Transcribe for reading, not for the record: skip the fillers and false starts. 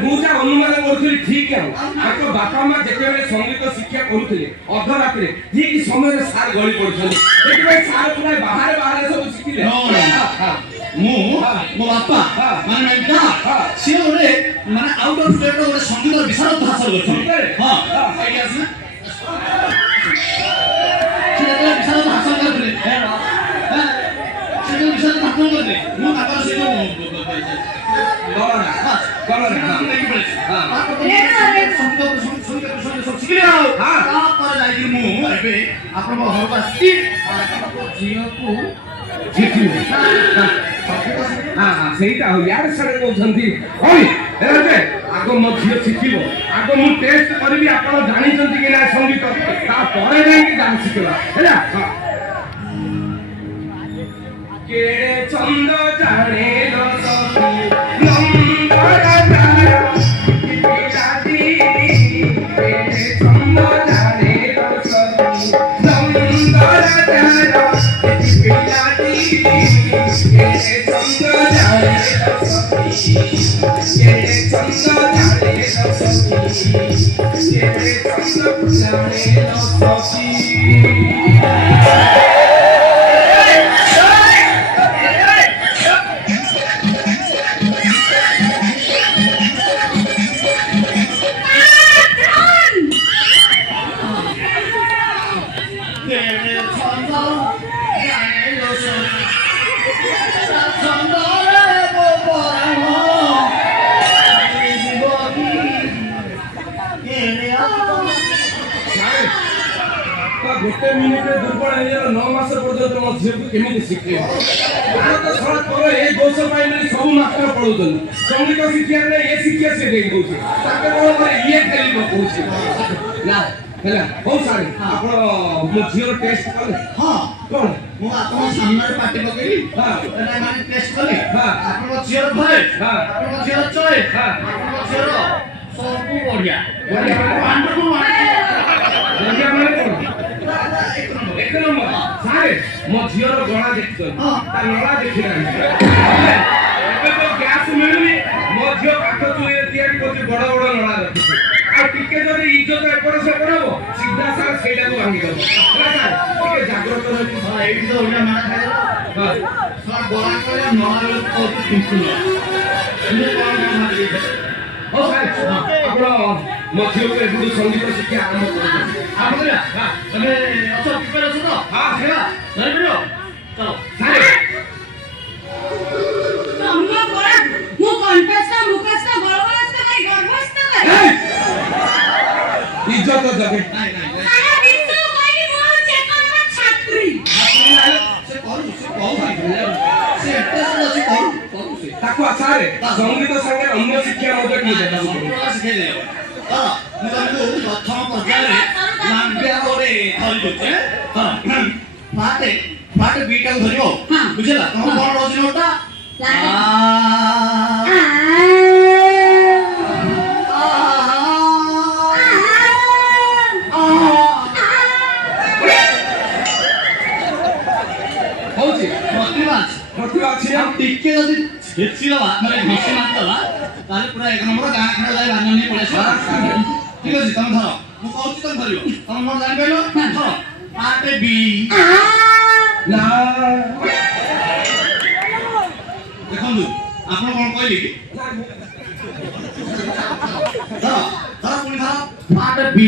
बुझा अनुमान करथि ठीक है आको बापा मां जेतेबेले संगीत शिक्षा करूथिले अध रात्रि ठीक समय रे सार गळी पड़छन एतबे सार पुरा बाहर बाहर सब शिखिले मो बापा माने ना से ओरे माने आउट ऑफ स्टेट ओरे संगीत विशारद हासिल करथि हां आइडिया अछि से विशारद हासिल करथि हां से विशारद हासिल करथि मो ताकर से ସେଇଟା ହଉ ୟାର ସାଡେ କହୁଛନ୍ତି ଆଗ ମୋ ଝିଅ ଶିଖିବ ଆଗ ମୁଁ ଟେଷ୍ଟ କରିବି ଆପଣ ଜାଣିଛନ୍ତି କି ନା ସଙ୍ଗୀତ ତାପରେ ଯାଇକି ଗାନ ଶିଖିବା ହେଲା କେଡ଼େ ଚନ୍ଦ ଜାଣେ गोटे मिनिट दुर्बल है 9 मास पर्यंत मो झियो को केमिति शिखे तो सर तोर ए दोष पाई नहीं सब मास्टर पढौछन संगीत शिक्षा रे ए शिक्षा से देई दोछ ताके को ये खाली कहूछ ना ହେଲା ହଉ ସାର୍ ଆପଣ ମୋ ଝିଅର ଟେଷ୍ଟ କଲେ ହଁ କଣ ମୁଁ ଆପଣଙ୍କ ସାମ୍ନାରେ ପାଟି ପକେଇଲି ନା ମାନେ ଟେଷ୍ଟ କଲି ଆପଣଙ୍କ ଝିଅର ଭଏ ଆପଣଙ୍କ ଝିଅର ଚଏ ଆପଣଙ୍କ ଝିଅର ସବୁ ବଢିଆ ବଢିଆ ମାନେ ଏକ ନମ୍ବର ସାର୍ ମୋ ଝିଅର ଗଳା ଦେଖିଛନ୍ତି ତା ନଳା ଦେଖିନାହାନ୍ତି ଏବେ ତ ଗ୍ୟାସ୍ ମିଳୁନି ମୋ ଝିଅ କାଠ ଚୁଲିରେ ତିଆରି କରୁଛି ବଡ଼ ବଡ଼ ନଳା ରଖିଛି ଆଉ ଟିକେ ଯଦି ଇଜ୍ଜତ ଏପଟ ସେପଟ ହବ ସିଧା ସାର୍ ସେଇଟାକୁ ଭାଙ୍ଗିଦବ ହେଲା ସାର୍ ଟିକେ ଜାଗ୍ରତ ରହିଛି ଏଇଠି ତ ଓଡିଆ ମାଡ଼ ଖାଇଦେଲ ଗଳା କହିଲେ ନଳା କହୁଛି ପିମ୍ପୁଲ ହଉ ସାର୍ ଆପଣ ମୋ ଝିଅକୁ ଏଠୁ ସଙ୍ଗୀତ ଶିକ୍ଷା ଆରମ୍ଭ କରୁଛନ୍ତି ଆପଣ ତମେ ଅଛ ପ୍ରିପେୟାର ଅଛ ତ ହଁ ହେଲା ଧରିପାରିବ ଚାଲ ସାର୍ ତମ ବଡ ମୁଁ କଣ୍ଠସ୍ଥ ମୁଖସ୍ଥ ଗଳବସ୍ଥ ଭାଇ ଗର୍ଭସ୍ଥ ଭାଇ ଇଜ୍ଜତ ଜଗେ ନାଇଁ ନାଇଁ ସାରା ବିଶ୍ବ କହିଲି ମୁଁ ଚେତନର ଛାତ୍ରୀ ସେ କରୁ ସେ ଏତେ ସେ କରୁ ସେ ତାକୁ ଆଛାରେ ସଙ୍ଗୀତ ସାଙ୍ଗେ ଅନ୍ୟ ଶିକ୍ଷା ମଧ୍ୟ ଟିକେ ଦେବାକୁ ପଡ଼ିବ ଶିଖେଇ ଦେବ ମୁଁ ତମକୁ ପ୍ରଥମ ପର୍ଯ୍ୟାୟରେ ଲାମ୍ବିଆ ଗୋଟେ ଧରି ଦଉଛେ ପାଟେ ବିଟାକୁ ଧରିବ ବୁଝିଲା ତମ କଣ ରହୁଛି ନୋଟା ହଉଛି ପ୍ରତିଭା ଅଛି ଆଉ ଟିକେ ଯଦି ଛେଚିଦବା ମାନେ ଘଷି ମାରିଦବା ତାହେଲେ ପୁରା ଏକ ନମ୍ବର ଗାଁ ଖଣ୍ଡ ଯାଇ ବାନ୍ଧ ନେଇ ପଳେଇ ଆସିବା ଠିକ ଅଛି ତମେ ଧର ମୁଁ କହୁଛି ତମେ ଧରିବ ତମେ ମୋର ଜାଣିପାରିଲ ଧର ପାଟେ ବି ନା ଦେଖନ୍ତୁ ଆପଣ କଣ କହିଲେ କି ଧର ଧର ପୁଣି ଧର ପାଟେ ବି